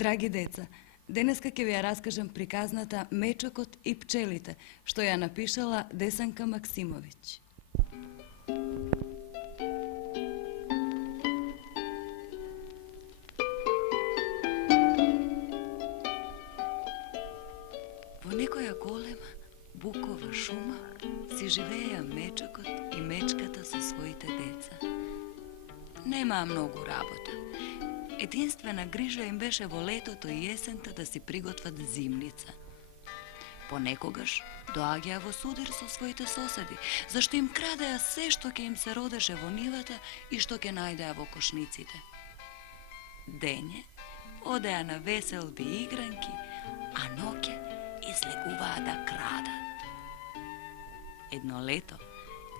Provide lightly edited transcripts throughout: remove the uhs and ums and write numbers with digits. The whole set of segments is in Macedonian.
Драги деца, денеска ќе ви ја раскажам приказната Мечокот и пчелите, што ја напишала Десанка Максимовиќ. Во некоја голема букова шума си живееја Мечокот и Мечката со своите деца. Немаа многу работа. Единствена грижа им беше во летото и есента да си приготват зимница. Понекогаш доаѓаа во судир со своите соседи, зашто им крадеа се што ќе им се родеше во нивата и што ќе најдеа во кошниците. Дење одеа на веселби и игранки, а ноќе излегуваа да крадат. Едно лето,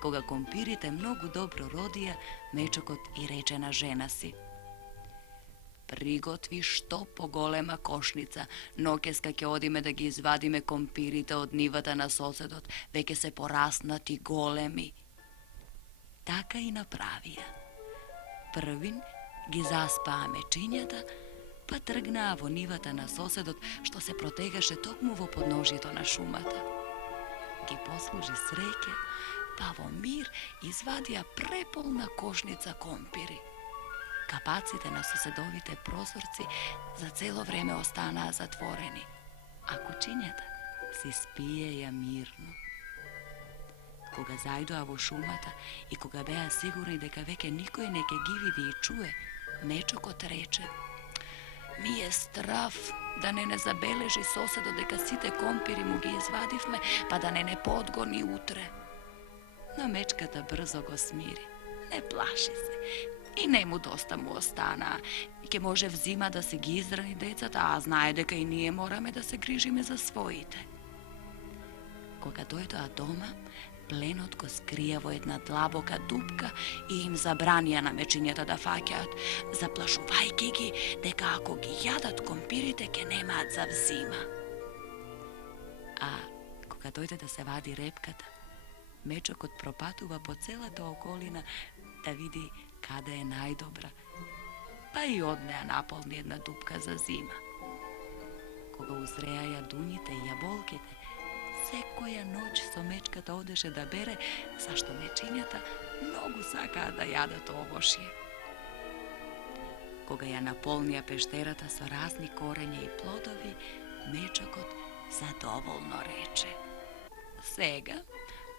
кога компирите многу добро родија, Мечокот и рече на жена си: приготви што поголема кошница, ноќеска ќе одиме да ги извадиме компирите од нивата на соседот, веќе се пораснати големи. Така и направија. Првин ги заспаа мечињата, па тргнаа во нивата на соседот, што се протегаше токму во подножјето на шумата. Ги послужи среќа, па во мир извадија преполна кошница компири. Капаците на соседовите прозорци за цело време останаа затворени, а кучињата си спиеја мирно. Кога зајдоа во шумата и кога беа сигурни дека веќе никој не ќе ги види и чуе, Мечокот рече: ми е страв да не забележи соседот дека сите компири му ги извадивме, па да не подгони утре. Но Мечката брзо го смири. Не плаши се. И не му доста му останаа. Ќе може взима да се ги издрани децата, а знае дека и ние мораме да се грижиме за своите. Кога дојдоа дома, пленот го скрија во една длабока дупка и им забранија на мечињата да фаќаат, заплашувајќи ги дека ако ги јадат компирите, ќе немаат за взима. А кога дојде да се вади репката, Мечокот пропатува по целата околина да види каде е најдобра, па и од неа наполни една дупка за зима. Кога узреа јадуњите и јаболките, секоја ноќ со Мечката одеше да бере, зашто мечињата многу сакаа да јадат овошје. Кога ја наполнија пештерата со разни корења и плодови, Мечокот задоволно рече: сега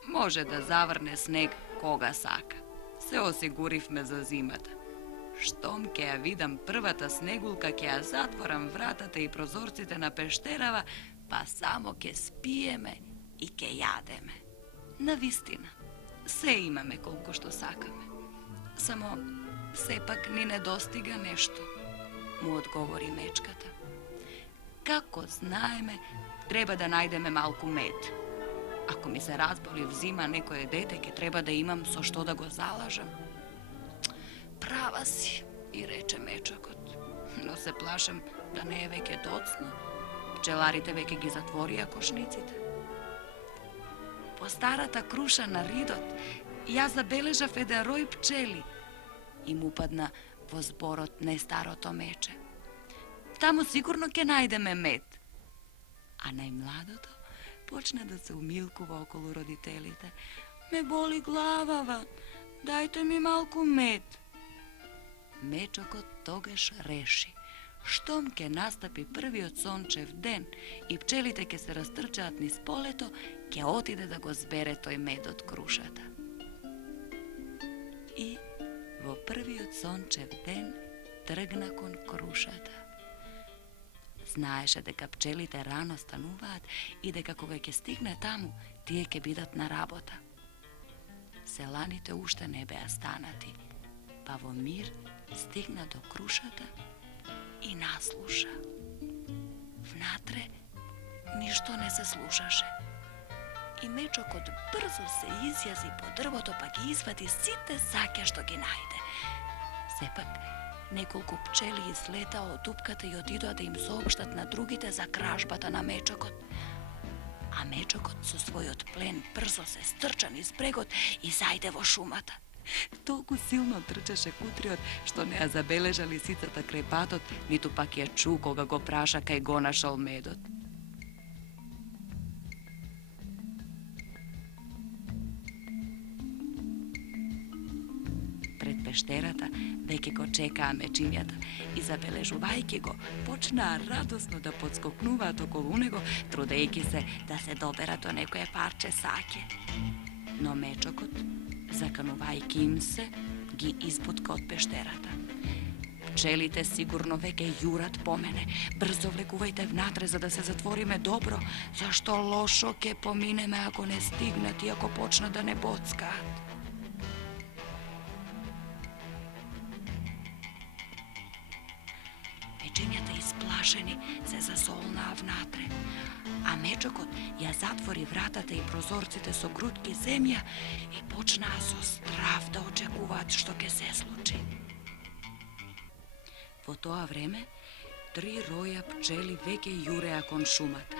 може да заврне снег кога сака. Се осигуривме за зимата. Штом ќе ја видам првата снегулка, ќе ја затворам вратата и прозорците на пештерава, па само ќе спиеме и ќе јадеме. Навистина, се имаме колку што сакаме. Само сепак ни недостига нешто, му одговори Мечката. Како знаеме, треба да најдеме малку мед. Ако ми се разболи взима некое дете, ќе треба да имам со што да го залажам. Права си, и рече Мечокот, но се плашам да не е веќе доцно. Пчеларите веќе ги затворија кошниците. По старата круша на ридот ја забележав еден рој пчели и му падна во зборот нестарото мече. Таму сигурно ќе најдеме мед. А најмладото почна да се умилкува околу родителите. Ме боли главава, дајте ми малку мед. Мечокот тогаш реши, штом ќе настапи првиот сончев ден и пчелите ќе се растрчаат низ полето, ќе отиде да го збере тој мед од крушата. И во првиот сончев ден тргна кон крушата. Знаеше дека пчелите рано стануваат и дека кога ќе стигне таму, тие ќе бидат на работа. Селаните уште не беа станати, па во мир стигна до крушата и наслуша. Внатре ништо не се слушаше. И Мечокот брзо се изјази по дрвото, па ги извади сите саќа што ги најде. Сепак, неколку пчели излетаа од дупката и отидоа да им соопштат на другите за кражбата на Мечокот. А Мечокот со својот плен брзо се стрча низ брегот и зајде во шумата. Толку силно трчаше кутриот, што не ја забележа лисицата крај патот, ниту пак ја чу кога го праша кај го нашол медот. Пред пештерата веќе го чекаа мечињата и забележувајќи го, почнаа радосно да подскокнуваат околу него, трудејќи се да се доберат до некое парче саќе. Но мечокот, заканувајќи им се, ги испутка од пештерата. Пчелите сигурно веќе јурат по мене. Брзо влекувајте внатре за да се затвориме добро, зашто лошо ќе поминеме ако не стигнат и ако почнат да не боцкаат. Мечињата исплашени се засолнаа внатре, а мечокот ја затвори вратата и прозорците со грудки земја и почнаа со страв да очекуваат што ќе се случи. Во тоа време, 3 роја пчели веќе јуреа кон шумата.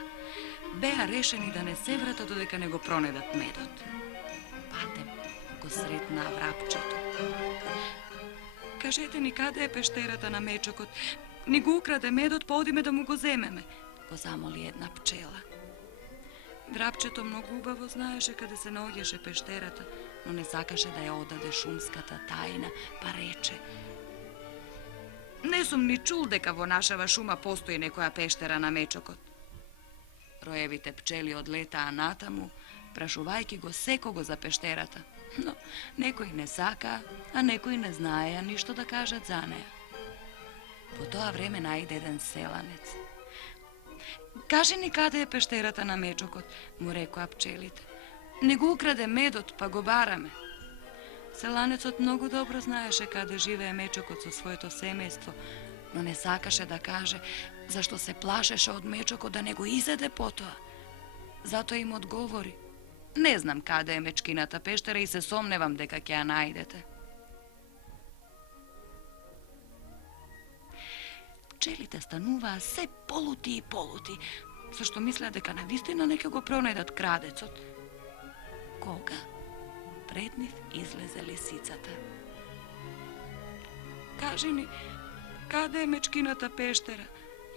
Беа решени да не се вратат додека не го пронедат медот. Патем го сретнаа врапчето. Кажете ни каде е пештерата на мечокот? Ни го украде медот, па одиме да му го земеме, го замоли една пчела. Врапчето многу убаво знаеше каде се наоѓаше пештерата, но не сакаше да ја одаде шумската тајна, па рече: Не сум ни чул дека во нашава шума постои некоја пештера на мечокот. Роевите пчели одлетаа натаму, прашувајќи го секого за пештерата, но некои не сакаа, а некои не знаеа ништо да кажат за неа. Во тоа време најде еден селанец. Кажи ни каде е пештерата на мечокот, му рекоа пчелите. Не го украде медот, па го бараме. Селанецот многу добро знаеше каде живее мечокот со своето семејство, но не сакаше да каже, зашто се плашеше од мечокот да не го изеде потоа. Затоа им одговори: Не знам каде е мечкината пештера и се сомневам дека ќе ја најдете. Пчелите стануваа се полути и полути, зашто мислеа дека навистина не ќе го пронајдат крадецот. Кога пред нив излезе лисицата. Кажи ни, каде е мечкината пештера?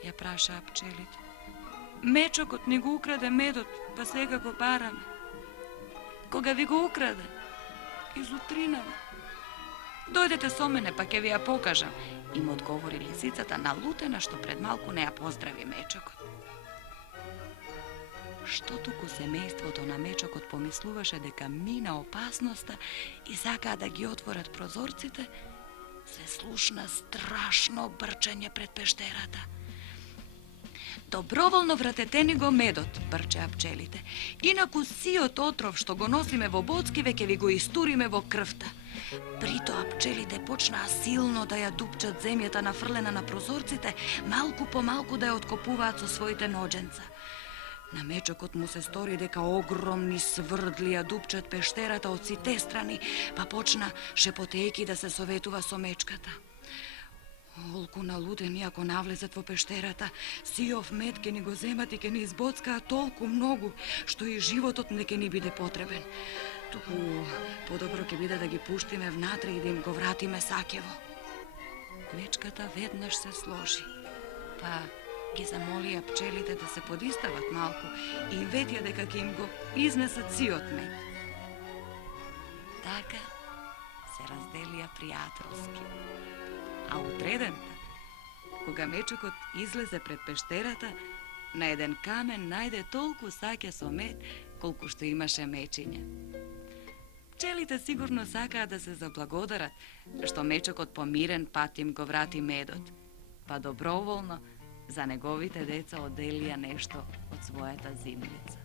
Ја прашаа пчелите. Мечокот ни го украде медот, па сега го бараме. Кога ви го украде? Изутринава. Дојдете со мене, па ќе ви ја покажам, им одговори лисицата налутена што пред малку не ја поздрави мечокот. Што туку семејството на мечокот помислуваше дека мина опасноста и сакаа да ги отворат прозорците, се слушна страшно брчење пред пештерата. Доброволно вратете ни го медот, брчеа пчелите. Инаку сиот отров што го носиме во боцкиве ќе ви го истуриме во крвта. Притоа пчелите почнаа силно да ја дупчат земјата нафрлена на прозорците, малку по малку да ја откопуваат со своите ноџенца. На мечокот му се стори дека огромни сврдли ја дупчат пештерата од сите страни, па почна шепотејки да се советува со мечката. Олку налудени ако навлезат во пештерата, сиов мед ќе ни го земат и ќе ни избоцкаат толку многу, што и животот не ќе ни биде потребен. Туку подобро ќе биде да ги пуштиме внатре и да им го вратиме сакево. Мечката веднаш се сложи, па ги замолија пчелите да се подистават малку и им ветија дека ќе им го изнесат сиот мед. Така се разделија пријателски. А утредента, кога мечокот излезе пред пештерата, на еден камен најде толку саќе со мед, колку што имаше мечиња. Пчелите сигурно сакаа да се заблагодарат, што мечокот по мирен пат им го врати медот, па доброволно за неговите деца оделија нешто од својата зимница.